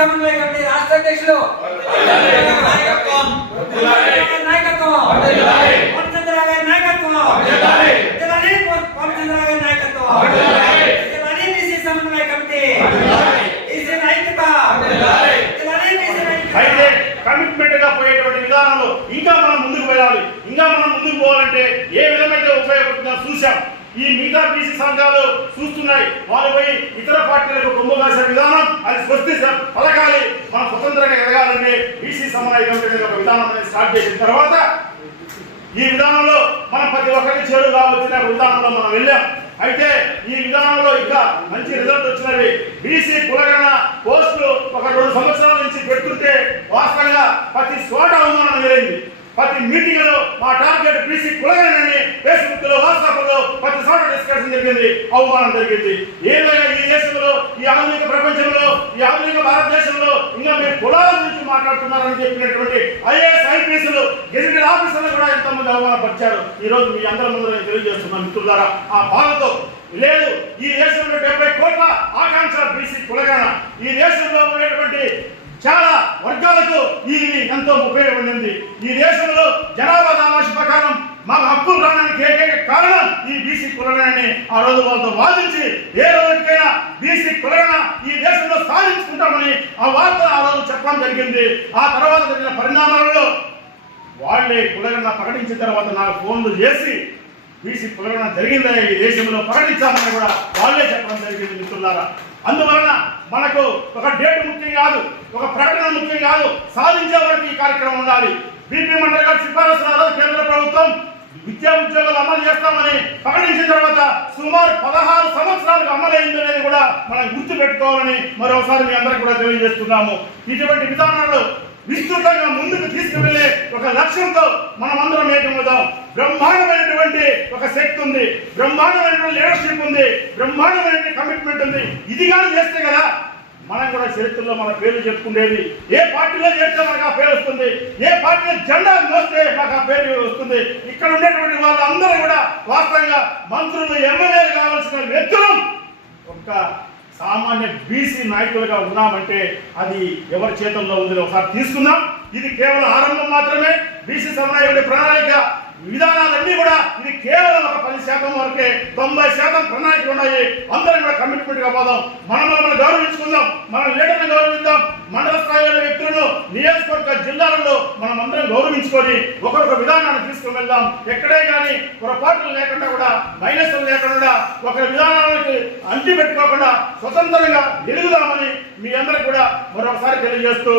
సమన్వయ కమిటీ రాష్ట్ర అధ్యక్షులు నాయకత్వం పవన్చంద్రరావు గారి నాయకత్వం పవన్చంద్రరావు గారి నాయకత్వం బీసీ సమన్వయ కమిటీ అయితే కమిట్మెంట్ గా పోయేటువంటి విధానంలో ఇంకా మనం ముందుకు వెళ్ళాలి. ఇంకా మనం ముందుకు పోవాలంటే ఏ విధమైన ఉపయోగపడుతుందో చూసాం. ఈ మిగతా బీసీ సంఘాలు చూస్తున్నాయి. వాళ్ళు పోయి ఇతర పార్టీలకు కొమ్ము కాసే విధానం అది స్వస్తి పలకాలి. మనం స్వతంత్రంగా ఎదగాలంటే బీసీ సమన్వయ కమిటీ ఒక విధానం స్టార్ట్ చేసిన తర్వాత ఈ విధానంలో మనం ప్రతి ఒక్కరికి చేరుగా వచ్చిన విధానంలో మనం వెళ్ళాం. అయితే ఈ విధానంలో ఇంకా మంచి రిజల్ట్ వచ్చినవి. బీసీ కులగణ పోస్టులు ఒక 2 సంవత్సరాల నుంచి పెడుతుంటే వాస్తవంగా ప్రతి చోట అవమానం జరిగింది. ప్రతి మీటింగ్ లో మా టార్గెట్ బీసీ కులగణని ఫేస్బుక్ లో వాట్సాప్ లో ప్రతి చోట డిస్కషన్ జరిగింది, అవమానం జరిగింది. ఏదైనా ఈ దేశంలో ఈ ఆధునిక ప్రపంచంలో ఈ ఆధునిక భారతదేశంలో ఇంకా మీరు కులాల గురించి మాట్లాడుతున్నారని చెప్పినటువంటి ఐఏఎస్ ఐపీఎస్లు గెజిటెడ్ ఆఫీసర్లు కూడా ఎంతమంది అవమానపరిచారు. ఈ రోజు మీ అందరి ముందు నేను తెలియజేస్తున్నాను మిత్రులారా. ఆ బాధతో లేదు, ఈ దేశంలో 70 కోట్ల ఆకాంక్ష బీసీ కులగణ ఈ దేశంలో ఉండేటువంటి చాలా వర్గాలకు ఇది ఎంతో ఉపయోగపడింది. ఈ దేశంలో జనాభా దామాషి ప్రకారం మాకు హక్కులు రావడానికి ఏకైక కారణం ఈ బీసీ కులగణని ఆ రోజు వాళ్ళతో వాదించి ఏ రోజుకైనా బీసీ కులగణ ఈ దేశంలో సాధించుకుంటామని ఆ వార్త ఆ రోజు చెప్పడం జరిగింది. ఆ తర్వాత జరిగిన పరిణామాలలో వాళ్ళే కులగణ ప్రకటించిన తర్వాత నాకు ఫోన్లు చేసి బీసీ కులగణ జరిగిందని ఈ దేశంలో ప్రకటించామని కూడా వాళ్ళే చెప్పడం జరిగింది మిత్రులారా. అందువలన మనకు ఒక డేట్ ముఖ్యం కాదు, ఒక ప్రకటన ముఖ్యం కాదు, సాధించే వరకు ఈ కార్యక్రమం ఉండాలి. బీపీ మండలి గారి సిఫారసులలో కేంద్ర ప్రభుత్వం విద్యా ఉద్యోగాలు అమలు చేస్తామని ప్రకటించిన తర్వాత సుమారు 16 సంవత్సరాలకు అమలైందనేది కూడా మనం గుర్తుపెట్టుకోవాలని మరోసారి మీ అందరికీ కూడా తెలియజేస్తున్నాము. ఇటువంటి విధానాలు విస్తృతంగా ముందుకు తీసుకువెళ్ళే ఒక లక్ష్యంతో మనం అందరం ఏకమవుదాం. బ్రహ్మాండమైనటువంటి ఒక శక్తి ఉంది, బ్రహ్మాండమైనటువంటి లీడర్షిప్ ఉంది, బ్రహ్మాండమైన కమిట్మెంట్ ఉంది. ఇది కానీ చేస్తే కదా మనం కూడా చరిత్రలో మన పేర్లు చెప్పుకునేది. ఏ పార్టీలో చేస్తే మనకు ఆ పేరు వస్తుంది, ఏ పార్టీలో జెండా మోస్తే మాకు ఆ పేరు వస్తుంది. ఇక్కడ ఉండేటువంటి వాళ్ళందరూ కూడా వాస్తవంగా మంత్రులు ఎమ్మెల్యేలు కావాల్సిన వ్యక్తులు ఒక్క సామాన్య బీసీ నాయకులుగా ఉన్నామంటే అది ఎవరి చేతుల్లో ఉందని ఒకసారి తీసుకుందాం. ఇది కేవలం ఆరంభం మాత్రమే. బీసీ సమన్వయ ప్రణాళిక విధానాలన్నీ కూడా ఇది కేవలం ఒక 10% వరకే. 90% ప్రణాళికలు ఉన్నాయి. అందరం కూడా కమిట్మెంట్ గా పోదాం. మనం గౌరవించుకుందాం, మన లీడర్ని గౌరవిద్దాం. మండల స్థాయిలో వ్యక్తులను నియోజకవర్గ జిల్లాలలో మనం అందరం గౌరవించుకొని ఒకరొక విధానాన్ని తీసుకుని వెళ్దాం. ఎక్కడే కానీ పొరపాట్లు లేకుండా కూడా మైనస్లు లేకుండా ఒకరి విధానానికి అంటి పెట్టుకోకుండా స్వతంత్రంగా ఎదుగుదామని మీ అందరికి కూడా మరొకసారి తెలియజేస్తూ